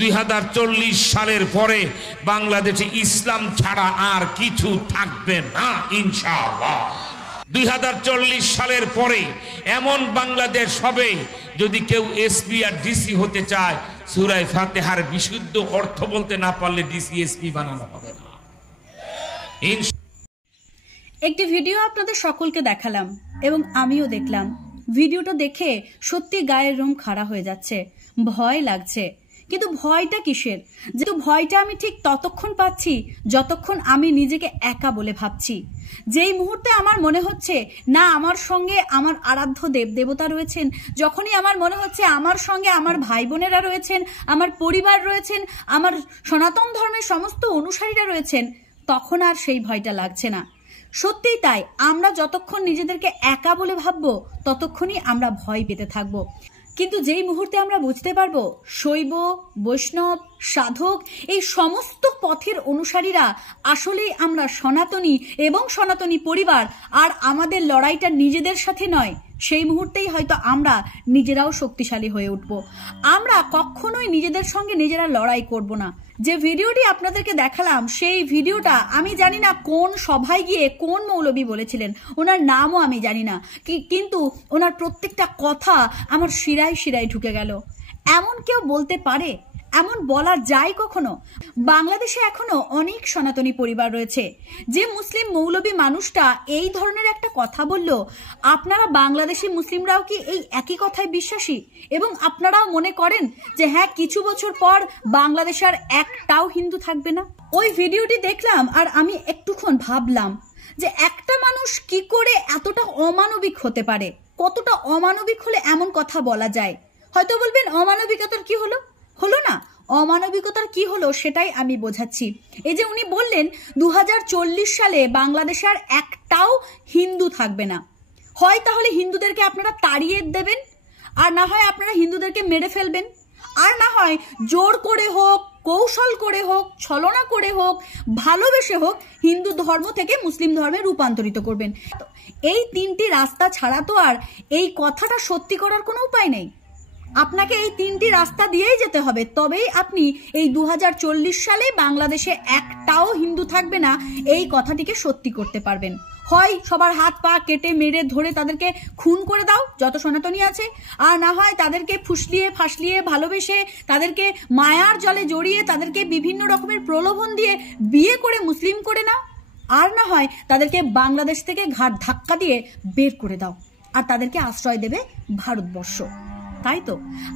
2040 সালের পরে বাংলাদেশে ইসলাম ছাড়া আর কিছু থাকবে না ইনশাআল্লাহ। 2040 সালের পরে এমন বাংলাদেশ হবে, যদি কেউ এসপি আর ডিসি হতে চায়, সূরা ফাতিহার বিশুদ্ধ অর্থ বলতে না পারলে ডিসি এসপি বানানো হবে না। একটি ভিডিও আপনাদের সকলকে দেখালাম এবং আমিও দেখলাম। ভিডিওটা দেখে সত্যি গায়ের রং খাড়া হয়ে যাচ্ছে, ভয় লাগছে। কিন্তু ভয়টা কিসের? যেহেতু ভয়টা আমি ঠিক ততক্ষণ পাচ্ছি যতক্ষণ আমি নিজেকে একা বলে ভাবছি। যেই মুহূর্তে আমার মনে হচ্ছে না আমার সঙ্গে আমার আরাধ্য দেবতা রয়েছেন, যখনই আমার মনে হচ্ছে আমার সঙ্গে আমার ভাই বোনেরা রয়েছেন, আমার পরিবার রয়েছেন, আমার সনাতন ধর্মের সমস্ত অনুসারীরা রয়েছেন, তখন আর সেই ভয়টা লাগছে না। সত্যিই তাই, আমরা যতক্ষণ নিজেদেরকে একা বলে ভাববো ততক্ষণই আমরা ভয় পেতে থাকবো। কিন্তু যেই মুহূর্তে আমরা বুঝতে পারবো শৈব, বৈষ্ণব, সাধক এই সমস্ত পথের অনুসারীরা আসলেই আমরা সনাতনী এবং সনাতনী পরিবার, আর আমাদের লড়াইটা নিজেদের সাথে নয়, সেই মুহূর্তেই হয়তো আমরা নিজেরাও শক্তিশালী হয়ে উঠব। আমরা কখনোই নিজেদের সঙ্গে নিজেরা লড়াই করব না। যে ভিডিওটি আপনাদেরকে দেখালাম সেই ভিডিওটা আমি জানি না কোন সভায় গিয়ে কোন মৌলবী বলেছিলেন, ওনার নামও আমি জানি না, কিন্তু ওনার প্রত্যেকটা কথা আমার শিরায় শিরায় ঢুকে গেল। এমন কেউ বলতে পারে? এমন বলা যায় কখনো? বাংলাদেশে এখনো অনেক সনাতনী পরিবার রয়েছে। যে মুসলিম মৌলবী মানুষটা এই ধরনের একটা কথা বলল, আপনারা বাংলাদেশি মুসলিমরাও কি এই একই কথায় বিশ্বাসী? এবং আপনারাও মনে করেন যে হ্যাঁ, কিছু বছর পর বাংলাদেশে আর একটাও হিন্দু থাকবে না? ওই ভিডিওটি দেখলাম আর আমি একটুক্ষণ ভাবলাম যে একটা মানুষ কি করে এতটা অমানবিক হতে পারে? কতটা অমানবিক হলে এমন কথা বলা যায়? হয়তো বলবেন অমানবিকতার কি হলো? হলো না, অমানবিকতার কি হলো সেটাই আমি বোঝাচ্ছি। এই যে উনি বললেন 2040 সালে বাংলাদেশে আর একটাও হিন্দু থাকবে না। হয় তাহলে হিন্দুদেরকে আপনারা তাড়িয়ে দেবেন, আর না হয় আপনারা হিন্দুদেরকে মেরে ফেলবেন, আর না হয় জোর করে হোক, কৌশল করে হোক, ছলনা করে হোক, ভালোবেসে হোক হিন্দু ধর্ম থেকে মুসলিম ধর্মে রূপান্তরিত করবেন। এই তিনটি রাস্তা ছাড়া তো আর এই কথাটা সত্যি করার কোনো উপায় নেই। আপনাকে এই তিনটি রাস্তা দিয়েই যেতে হবে, তবেই আপনি এই 2040 সালে বাংলাদেশে একটাও হিন্দু থাকবে না এই কথাটিকে সত্যি করতে পারবেন। হয় সবার হাত পা কেটে মেরে ধরে তাদেরকে খুন করে দাও যত সনাতনী আছে, আর না হয় তাদেরকে ফুসলিয়ে ফাসলিয়ে ভালোবেসে তাদেরকে মায়ার জলে জড়িয়ে তাদেরকে বিভিন্ন রকমের প্রলোভন দিয়ে বিয়ে করে মুসলিম করে নাও, আর না হয় তাদেরকে বাংলাদেশ থেকে ঘাট ধাক্কা দিয়ে বের করে দাও, আর তাদেরকে আশ্রয় দেবে ভারতবর্ষ। তাই তো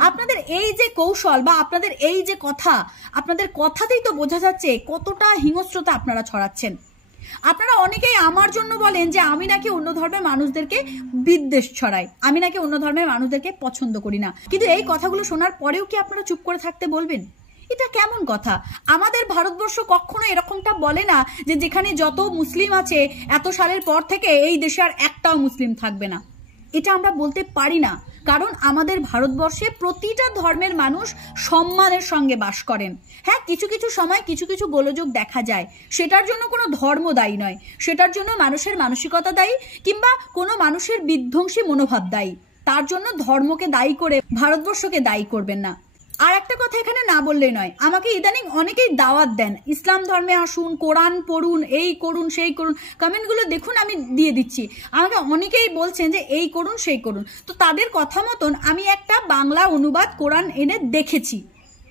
আপনাদের এই যে কৌশল বা আপনাদের এই যে কথা, আপনাদের কথাতেই তো বোঝা যাচ্ছে কতটা হিংস্রতা আপনারা ছড়াচ্ছেন। আপনারা অনেকেই আমার জন্য বলেন যে আমি নাকি অন্য ধর্মের মানুষদেরকে বিদ্বেষ ছড়াই, আমি নাকি অন্য ধর্মের মানুষদেরকে পছন্দ করি না। কিন্তু এই কথাগুলো শোনার পরেও কি আপনারা চুপ করে থাকতে বলবেন? এটা কেমন কথা? আমাদের ভারতবর্ষ কখনো এরকমটা বলে না যে যেখানে যত মুসলিম আছে এত সালের পর থেকে এই দেশে আর একটাও মুসলিম থাকবে না। এটা আমরা বলতে পারি না, কারণ আমাদের ভারতবর্ষে প্রতিটা ধর্মের মানুষ সম্মানের সঙ্গে বাস করেন। হ্যাঁ, কিছু কিছু সময় কিছু কিছু গোলযোগ দেখা যায়, সেটার জন্য কোনো ধর্ম দায়ী নয়, সেটার জন্য মানুষের মানসিকতা দায়ী কিংবা কোনো মানুষের বিধ্বংসী মনোভাব দায়ী। তার জন্য ধর্মকে দায়ী করে ভারতবর্ষকে দায়ী করবেন না। আর একটা কথা এখানে না বললেই নয়, আমাকে ইদানিং অনেকেই দাওয়াত দেন ইসলাম ধর্মে আসুন, কোরআন পড়ুন, এই করুন সেই করুন। কমেন্টগুলো দেখুন, আমি দিয়ে দিচ্ছি। আমাকে অনেকেই বলছেন যে এই করুন সেই করুন। তো তাদের কথা মতন আমি একটা বাংলা অনুবাদ কোরআন এনে দেখেছি।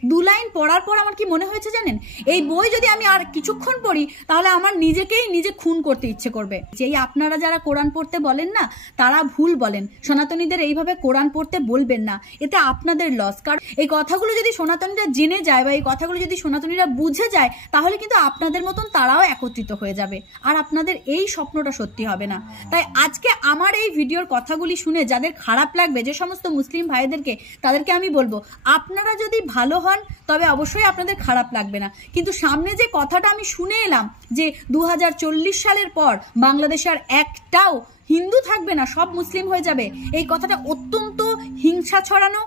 2 লাইন পড়ার পর আমার কি মনে হয়েছে জানেন? এই বই যদি আমি আর কিছুক্ষণ পড়ি তাহলে আমার নিজেকেই নিজে খুন করতে ইচ্ছে করবে। যেই আপনারা যারা কোরআন পড়তে বলেন না, তারা ভুল বলেন। সনাতনীদের এইভাবে কোরআন পড়তে বলবেন না, এতে আপনাদের লস। কারণ এই কথাগুলো যদি সনাতনীরা জেনে যায় বা এই কথাগুলো যদি সনাতনীরা বুঝে যায়, তাহলে কিন্তু আপনাদের মতন তারাও একত্রিত হয়ে যাবে, আর আপনাদের এই স্বপ্নটা সত্যি হবে না। তাই আজকে আমার এই ভিডিওর কথাগুলি শুনে যাদের খারাপ লাগবে, যে সমস্ত মুসলিম ভাইদেরকে, তাদেরকে আমি বলবো আপনারা যদি ভালো তবে অবশ্যই আপনাদের খারাপ লাগবে না। কিন্তু সামনে যে কথাটা আমি শুনে এলাম যে 2040 সালের পর বাংলাদেশে আর একটাও হিন্দু থাকবে না, সব মুসলিম হয়ে যাবে, এই কথাটা অত্যন্ত হিংসা ছড়ানো,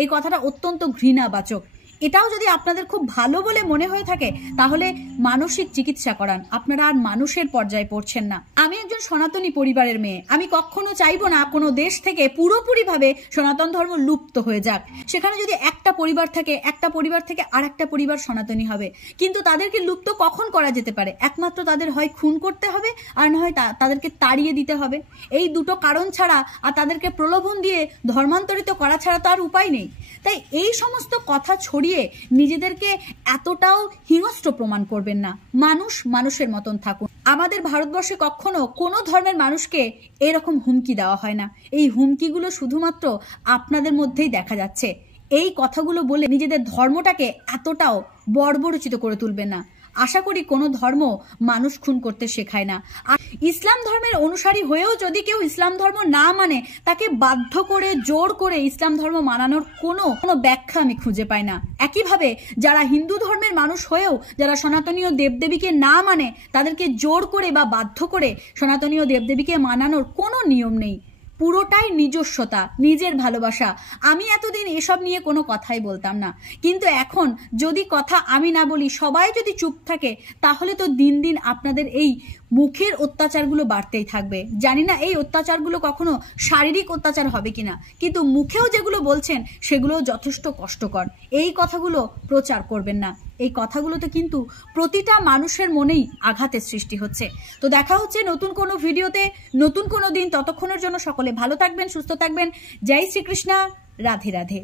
এই কথাটা অত্যন্ত ঘৃণাবাচক। এটাও যদি আপনাদের খুব ভালো বলে মনে হয়ে থাকে তাহলে মানসিক চিকিৎসা করান, আপনারা আর মানুষের পর্যায়ে পড়ছেন না। আমি একজন সনাতনী পরিবারের মেয়ে, আমি কখনো চাইবো না কোনো দেশ থেকে পুরোপুরিভাবে সনাতন ধর্ম লুপ্ত হয়ে যাক। সেখানে যদি একটা পরিবার থাকে, একটা পরিবার থেকে আর একটা পরিবার সনাতনী হবে, কিন্তু তাদেরকে লুপ্ত কখন করা যেতে পারে? একমাত্র তাদের হয় খুন করতে হবে আর না হয় তাদেরকে তাড়িয়ে দিতে হবে। এই দুটো কারণ ছাড়া আর তাদেরকে প্রলোভন দিয়ে ধর্মান্তরিত করা ছাড়া তো আর উপায় নেই। তাই এই সমস্ত কথা ছড়িয়ে নিজেদেরকে এতটাও হিংস্র প্রমাণ করবেন না। মানুষ মানুষের মতন থাকুন। আমাদের ভারতবর্ষে কখনো কোনো ধর্মের মানুষকে এরকম হুমকি দেওয়া হয় না। এই হুমকিগুলো শুধুমাত্র আপনাদের মধ্যেই দেখা যাচ্ছে। এই কথাগুলো বলে নিজেদের ধর্মটাকে এতটাও বর্বরচিত করে তুলবেন না। আশা করি কোনো ধর্ম মানুষ খুন করতে শেখায় না। আর ইসলাম ধর্মের অনুসারী হয়েও যদি কেউ ইসলাম ধর্ম না মানে, তাকে বাধ্য করে জোর করে ইসলাম ধর্ম মানানোর কোনো ব্যাখ্যা আমি খুঁজে পাই না। একইভাবে যারা হিন্দু ধর্মের মানুষ হয়েও যারা সনাতনীয় দেবদেবীকে না মানে, তাদেরকে জোর করে বা বাধ্য করে সনাতনীয় দেবদেবীকে মানানোর কোনো নিয়ম নেই। পুরোটাই নিজস্বতা, নিজের ভালোবাসা। আমি এতদিন এসব নিয়ে কোনো কথাই বলতাম না, কিন্তু এখন যদি কথা আমি না বলি, সবাই যদি চুপ থাকে, তাহলে তো দিন দিন আপনাদের এই মুখের অত্যাচারগুলো বাড়তেই থাকবে। জানি না এই অত্যাচারগুলো কখনো শারীরিক অত্যাচার হবে কিনা, কিন্তু মুখেও যেগুলো বলছেন সেগুলো যথেষ্ট কষ্টকর। এই কথাগুলো প্রচার করবেন না। এই কথাগুলোতে কিন্তু প্রতিটা মানুষের মনেই আঘাতের সৃষ্টি হচ্ছে। তো দেখা হচ্ছে নতুন কোনো ভিডিওতে, নতুন কোনো দিন। ততক্ষণের জন্য সকলে ভালো থাকবেন, সুস্থ থাকবেন। জয় শ্রীকৃষ্ণ, রাধে রাধে।